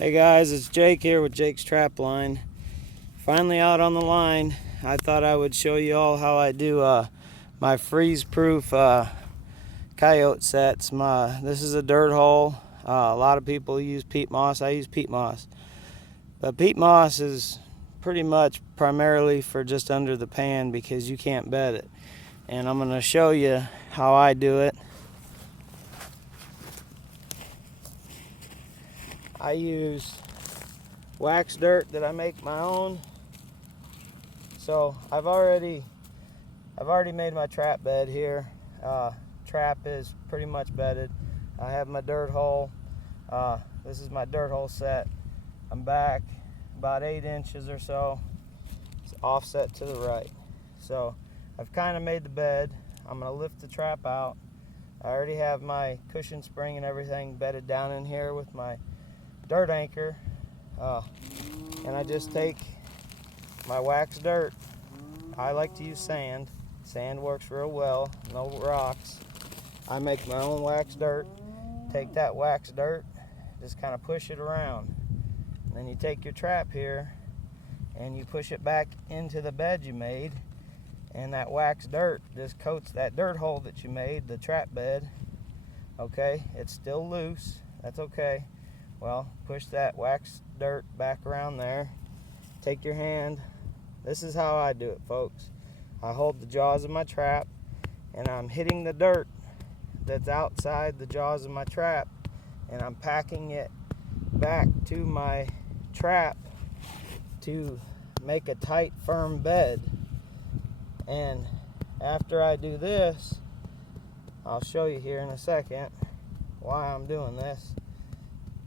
Hey guys, it's Jake here with Jake's Trap Line. Finally out on the line. I thought I would show you all how I do my freeze-proof coyote sets. This is a dirt hole. A lot of people use peat moss. I use peat moss. But peat moss is pretty much primarily for just under the pan because you can't bed it. And I'm going to show you how I do it. I use wax dirt that I make my own. So I've already made my trap bed here. Trap is pretty much bedded. I have my dirt hole. This is my dirt hole set. I'm back about 8 inches or so. It's offset to the right. So I've kind of made the bed. I'm going to lift the trap out. I already have my cushion spring and everything bedded down in here with my dirt anchor, and I just take my wax dirt. I like to use sand. Sand works real well, no rocks. I make my own wax dirt. Take that wax dirt, just kind of push it around. And then you take your trap here and you push it back into the bed you made, and that wax dirt just coats that dirt hole that you made, the trap bed. Okay, it's still loose, that's okay. Well, push that wax dirt back around there. Take your hand. This is how I do it, folks. I hold the jaws of my trap and I'm hitting the dirt that's outside the jaws of my trap, and I'm packing it back to my trap to make a tight, firm bed. And after I do this, I'll show you here in a second why I'm doing this.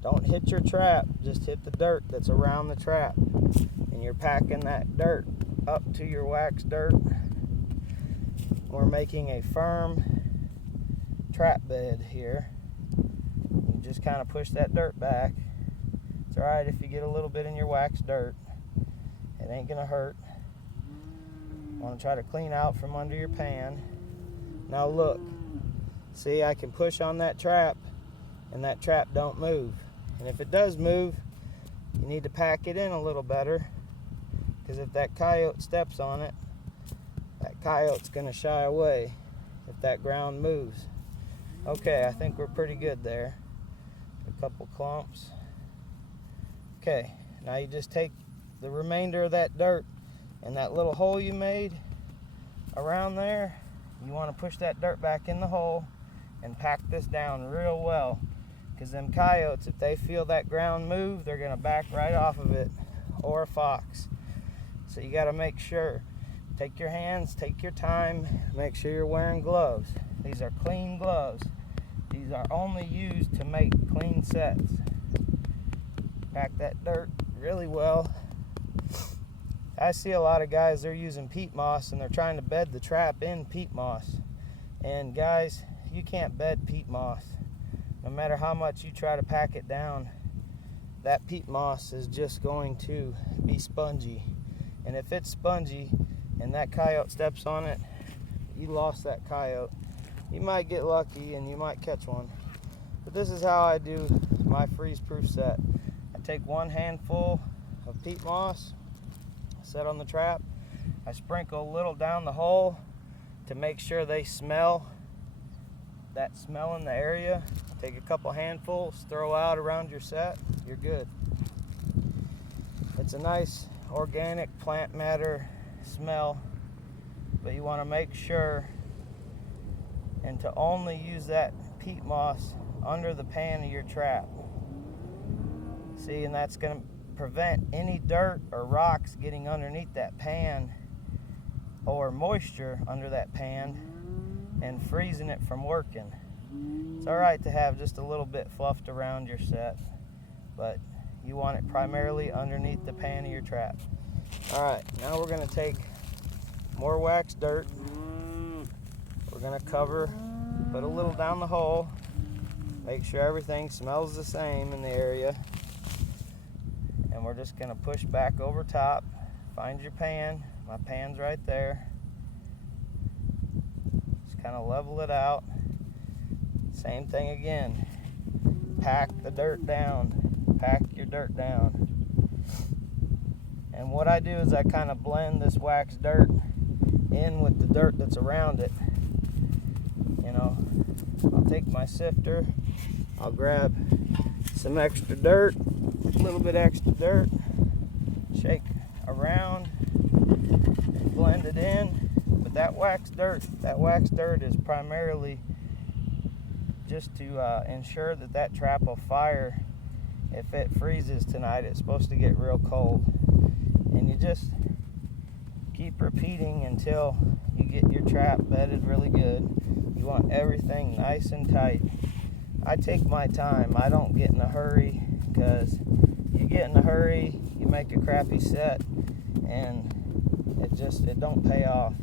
Don't hit your trap, just hit the dirt that's around the trap. And you're packing that dirt up to your wax dirt. We're making a firm trap bed here. You just kind of push that dirt back. It's alright if you get a little bit in your wax dirt. It ain't gonna hurt. Want to try to clean out from under your pan. Now look, see, I can push on that trap and that trap don't move. And if it does move, you need to pack it in a little better, because if that coyote steps on it, that coyote's going to shy away if that ground moves. Okay, I think we're pretty good there. A couple clumps. Okay, now you just take the remainder of that dirt and that little hole you made around there. You want to push that dirt back in the hole and pack this down real well. Because them coyotes, if they feel that ground move, they're going to back right off of it, or a fox. So you got to make sure. Take your hands, take your time, make sure you're wearing gloves. These are clean gloves. These are only used to make clean sets. Pack that dirt really well. I see a lot of guys, they're using peat moss and they're trying to bed the trap in peat moss. And guys, you can't bed peat moss. No matter how much you try to pack it down, that peat moss is just going to be spongy. And if it's spongy and that coyote steps on it, you lost that coyote. You might get lucky and you might catch one. But this is how I do my freeze-proof set. I take one handful of peat moss, set on the trap. I sprinkle a little down the hole to make sure they smell that smell in the area. Take a couple handfuls, throw out around your set, you're good. It's a nice organic plant matter smell, but you want to make sure and to only use that peat moss under the pan of your trap. See, and that's going to prevent any dirt or rocks getting underneath that pan or moisture under that pan and freezing it from working. It's alright to have just a little bit fluffed around your set, but you want it primarily underneath the pan of your trap. Alright, now we're going to take more wax dirt. We're going to cover, put a little down the hole, make sure everything smells the same in the area, and we're just going to push back over top. Find your pan. My pan's right there. Just kind of level it out. Same thing again. Pack the dirt down. pack your dirt down. And what I do is I kind of blend this wax dirt in with the dirt that's around it. You know, I'll take my sifter, I'll grab some extra dirt, a little bit extra dirt, shake around, blend it in. But that wax dirt is primarily just to ensure that that trap will fire. If it freezes tonight, it's supposed to get real cold. And you just keep repeating until you get your trap bedded really good. You want everything nice and tight. I take my time. I don't get in a hurry, because you get in a hurry, you make a crappy set, and it don't pay off.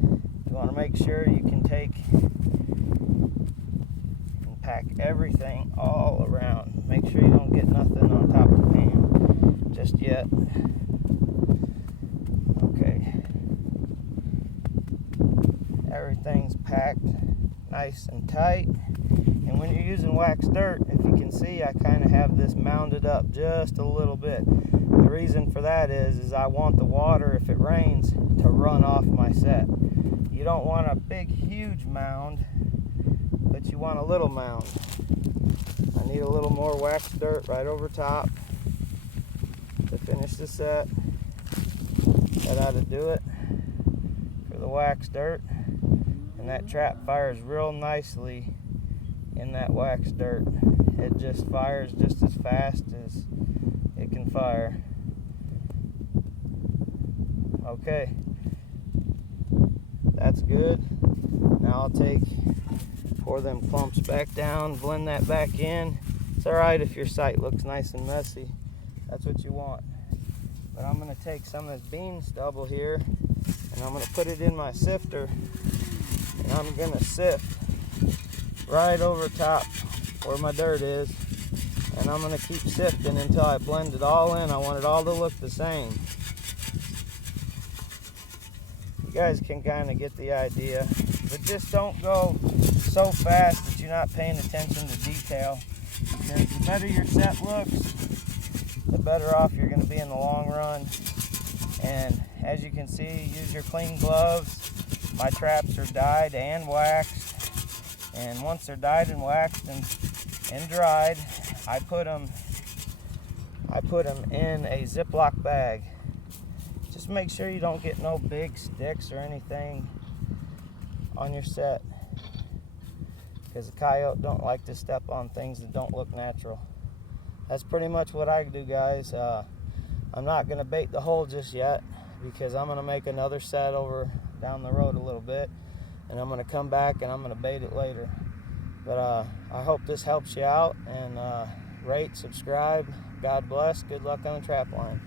You want to make sure you can take and pack everything all around. Make sure you don't get nothing on top of the pan just yet. Okay. Everything's packed nice and tight. And when you're using wax dirt, if you can see, I kind of have this mounded up just a little bit. The reason for that is I want the water, if it rains, to run off my set. You don't want a big, huge mound, but you want a little mound. I need a little more wax dirt right over top to finish the set. That ought to do it for the wax dirt. And that trap fires real nicely in that wax dirt. It just fires just as fast as it can fire. Okay, that's good. Now I'll pour them clumps back down, blend that back in. It's alright if your site looks nice and messy. That's what you want. But I'm going to take some of this bean stubble here, and I'm going to put it in my sifter, and I'm going to sift right over top where my dirt is, and I'm going to keep sifting until I blend it all in. I want it all to look the same. You guys can kind of get the idea, but just don't go so fast that you're not paying attention to detail, because the better your set looks, the better off you're going to be in the long run. And as you can see, use your clean gloves. My traps are dyed and waxed, and once they're dyed and waxed and dried, I put them in a Ziploc bag. Just make sure you don't get no big sticks or anything on your set, because the coyote don't like to step on things that don't look natural. That's pretty much what I do, guys. I'm not going to bait the hole just yet, because I'm going to make another set over down the road a little bit, and I'm going to come back and I'm going to bait it later. But I hope this helps you out, and rate, subscribe. God bless. Good luck on the trap line.